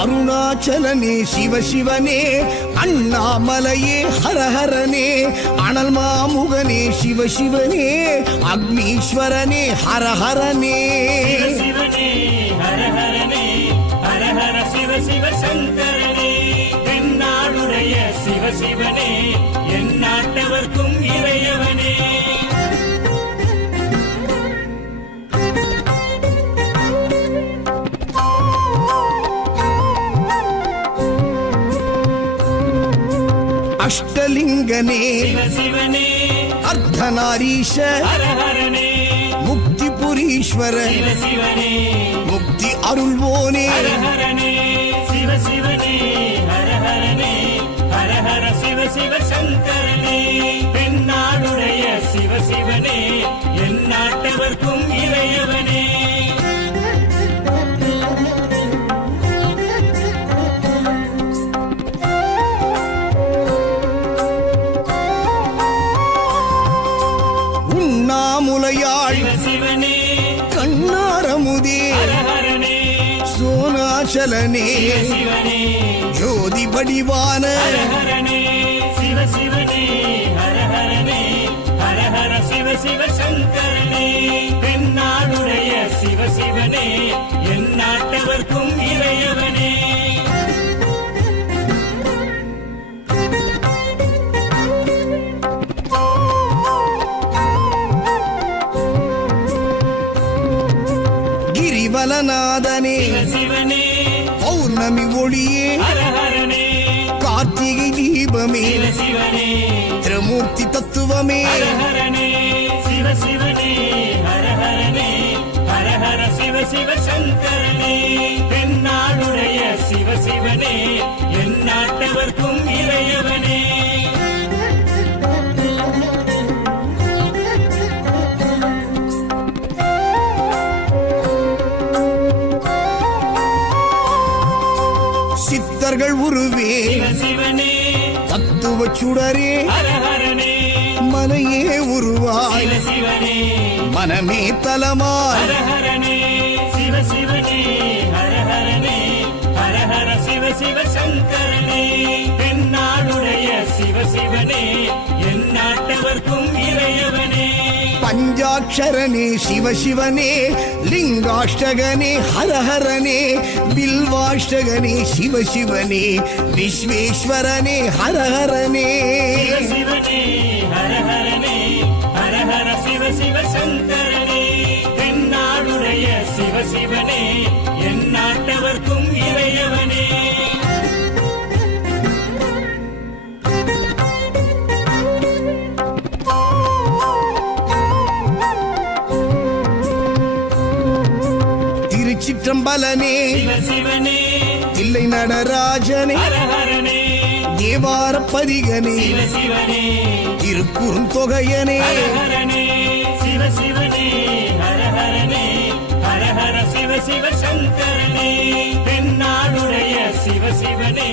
அருணாச்சலனே சிவசிவனே, அண்ணாமலையே ஹரஹரனே, அனல் மாமுகனே சிவசிவனே, அக்னீஸ்வரனே ஹரஹரனே. சிவசிவனே ஹரஹரனே, ஹரஹர சிவ சிவ சங்கரனே, தென்னாடுடைய சிவசிவனே, என் நாட்டவர்க்கும் இறையவனே. அஷ்டலிங்கனே சிவசிவனே, அர்த்தநாரீஷ ஹரஹரனே, முக்திபுரீஸ்வர சிவசிவனே, முக்தி அருள்வோனே. ஹரஹரனே சிவசிவனே, ஹரஹரனே, ஹரஹர சிவ சிவ சங்கரனே, தென்னாடுடைய சிவசிவனே, என் நாட்டவர்க்கும் இறையவனே. உண்ணாமுலையாள் சிவசிவனே, கண்ணாரமுதே ஹரஹரனே, சோனாச்சலனே சிவசிவனே, ஜோதி வடிவான ஹரஹரனே சிவசிவனே, ஹரஹரனே, ஹரஹர சிவ சிவ சங்கரனே, தென்னாடுடைய சிவசிவனே, என் நாட்டவர்க்கும் இறையவனே. கிரிவலநாதனே சிவசிவனே, பௌர்ணமி ஒளியே ஹரஹரனே, கார்த்திகை தீபமே சிவசிவனே, திரமூர்த்தி தத்துவமே. ஹரஹரனே சிவசிவனே, ஹரஹரனே, ஹரஹர சிவ சிவ சங்கரனே, தென்னாடுடைய சிவசிவனே, என் நாட்டவர்க்கும் இறையவனே. சித்தர்கள் உருவே சிவசிவனே, தத்துவ சுடரே ஹரஹரனே, மனையே உருவாய் சிவசிவனே, மனமே தலமாய். ஹரஹரனே சிவசிவனே, ஹரஹரனே, ஹரஹர சிவ சிவ சங்கரனே, தென்னாடுடைய சிவசிவனே, என் நாட்டவர்க்கும் இறையவனே. பஞ்சாட்சரனே சிவசிவனே, லிங்காஷ்டகனே ஹரஹரனே, பில்வாஷ்டகனே சிவசிவனே, விஸ்வேஸ்வரனே ஹரஹரனே. சிவசிவனே, ஹரஹரனே, ஹரஹர சிவ சிவ சங்கரனே, தென்னாடுடைய சிவசிவனே, என் நாட்டவர்க்கும் இறையவனே. திருச்சிற்றம்பலனே சிவசிவனே, தில்லை நடராஜனே, ஹரஹரனே, தேவார பதிகனே, சிவசிவனே, திருக்குறுந்தொகையனே. ஹரஹரனே சிவசிவனே, ஹரஹரனே, ஹரஹர சிவ சிவ சங்கரனே, தென்னாடுடைய சிவசிவனே,